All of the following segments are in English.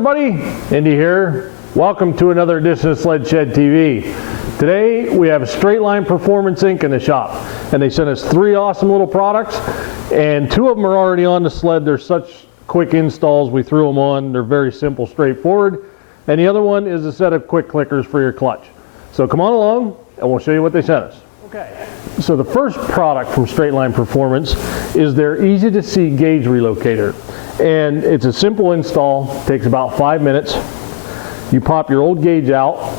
everybody, Indy here. Welcome to another edition of Sled Shed TV. Today we have Straightline Performance Inc. in the shop, and they sent us 3 awesome little products, and 2 of them are already on the sled. They're such quick installs, we threw them on. They're very simple, straightforward. And the other one is a set of quick clickers for your clutch. So come on along and we'll show you what they sent us. Okay, so the first product from Straightline Performance is their easy to see gauge relocator. And it's a simple install, takes about 5 minutes. You pop your old gauge out,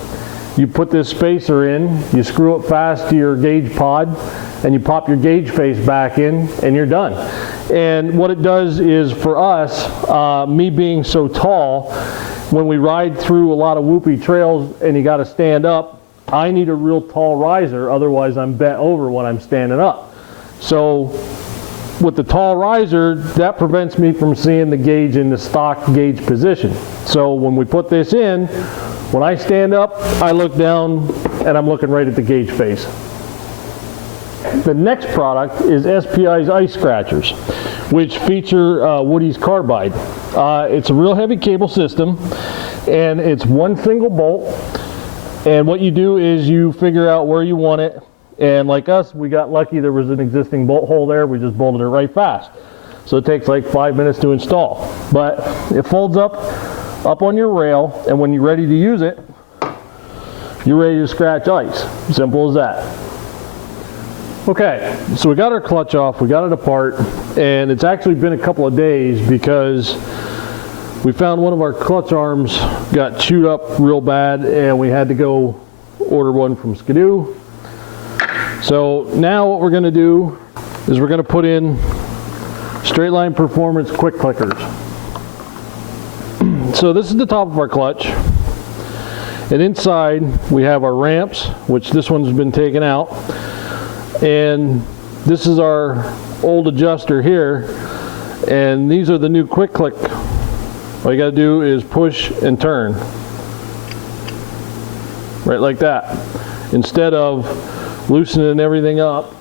you put this spacer in, you screw it fast to your gauge pod, and you pop your gauge face back in, and you're done. And what it does is, for us, me being so tall, when we ride through a lot of whoopy trails and you got to stand up, I need a real tall riser, otherwise I'm bent over when I'm standing up. So with the tall riser, that prevents me from seeing the gauge in the stock gauge position. So when we put this in, when I stand up, I look down and I'm looking right at the gauge face. The next product is SPI's ice scratchers, which feature Woody's carbide. It's a real heavy cable system, and it's one single bolt. And what you do is you figure out where you want it. And like us, we got lucky there was an existing bolt hole there. We just bolted it right fast. So it takes like 5 minutes to install. But it folds up on your rail, and when you're ready to use it, you're ready to scratch ice. Simple as that. Okay, so we got our clutch off, we got it apart, and it's actually been a couple of days because we found one of our clutch arms got chewed up real bad, and we had to go order one from Skidoo. So now what we're going to do is we're going to put in Straightline Performance quick clickers. So this is the top of our clutch, and inside we have our ramps, which this one's been taken out, and this is our old adjuster here, and these are the new quick click. All you got to do is push and turn right like that, instead of loosening everything up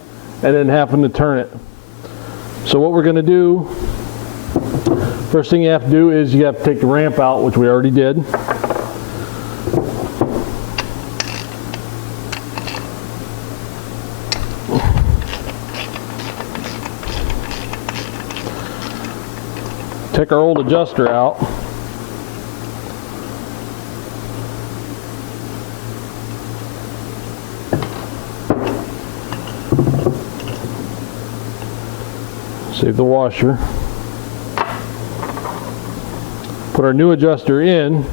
and then having to turn it. So what we're going to do, first thing you have to do is you have to take the ramp out, which we already did. Take our old adjuster out. Save the washer. Put our new adjuster in.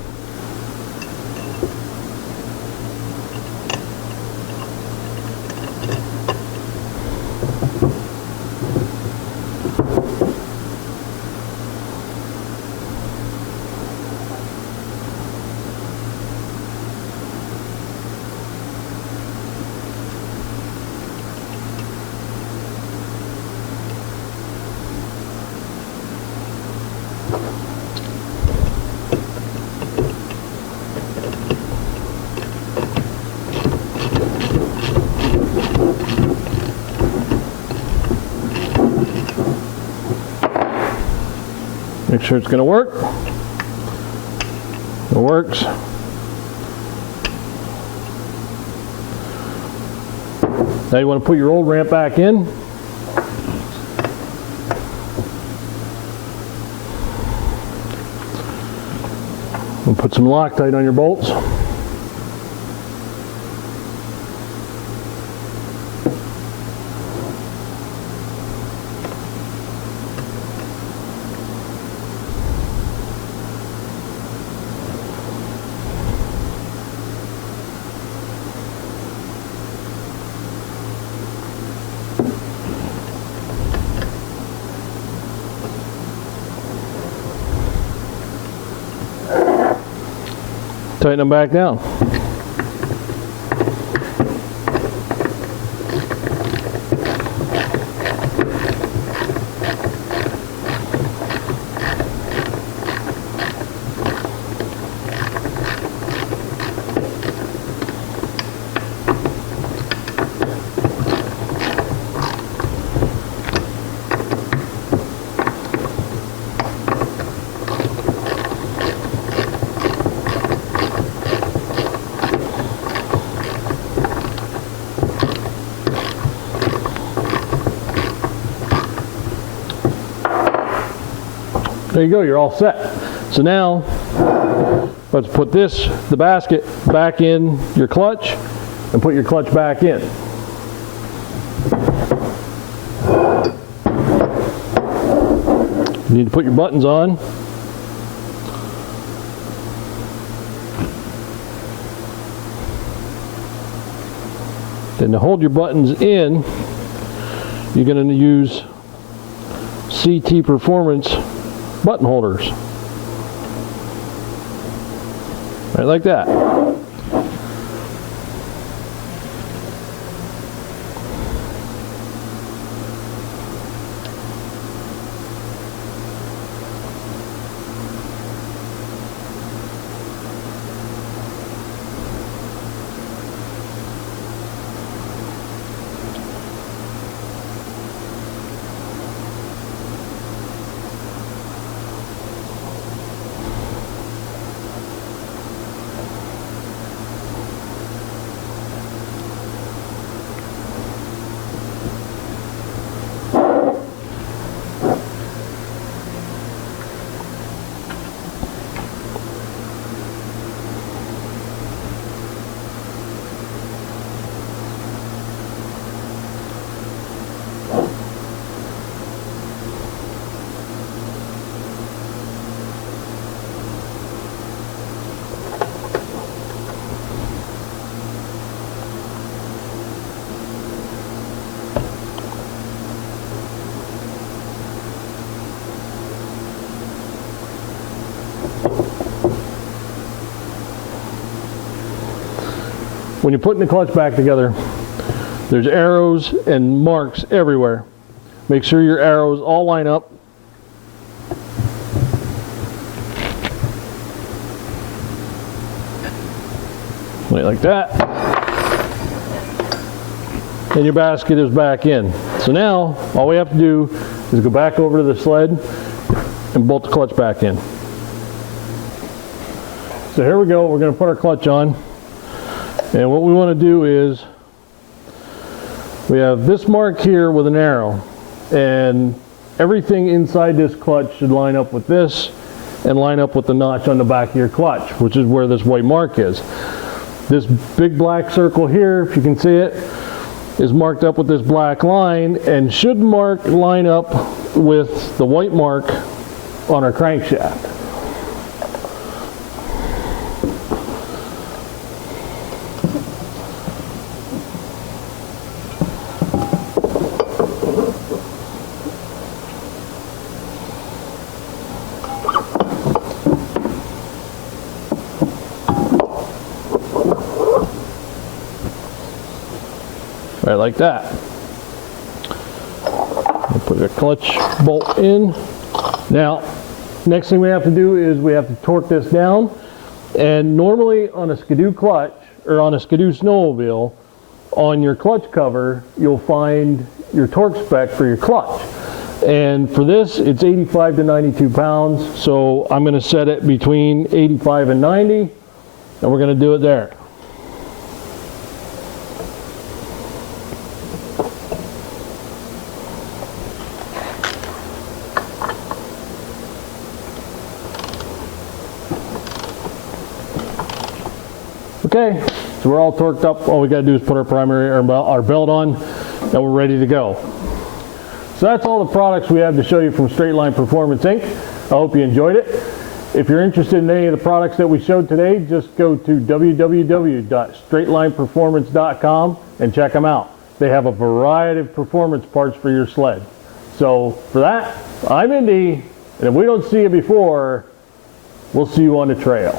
Make sure it's going to work. It works. Now you want to put your old ramp back in. And put some Loctite on your bolts. Tighten them back down. There you go, you're all set. So now, let's put the basket back in your clutch and put your clutch back in. You need to put your buttons on. Then to hold your buttons in, you're going to use CT Performance button holders. Right like that. When you're putting the clutch back together, there's arrows and marks everywhere. Make sure your arrows all line up. Like that. And your basket is back in. So now, all we have to do is go back over to the sled and bolt the clutch back in. So here we go, we're going to put our clutch on. And what we want to do is, we have this mark here with an arrow, and everything inside this clutch should line up with this and line up with the notch on the back of your clutch, which is where this white mark is. This big black circle here, if you can see it, is marked up with this black line and should line up with the white mark on our crankshaft. Right like that. We'll put the clutch bolt in. Now, next thing we have to do is we have to torque this down. And normally on a Skidoo clutch, or on a Skidoo snowmobile, on your clutch cover, you'll find your torque spec for your clutch. And for this, it's 85 to 92 pounds. So I'm going to set it between 85 and 90, and we're going to do it there. Okay, so we're all torqued up. All we got to do is put our our belt on, and we're ready to go. So that's all the products we have to show you from Straightline Performance Inc. I hope you enjoyed it. If you're interested in any of the products that we showed today, just go to www.straightlineperformance.com and check them out. They have a variety of performance parts for your sled. So for that, I'm Indy, and if we don't see you before, we'll see you on the trail.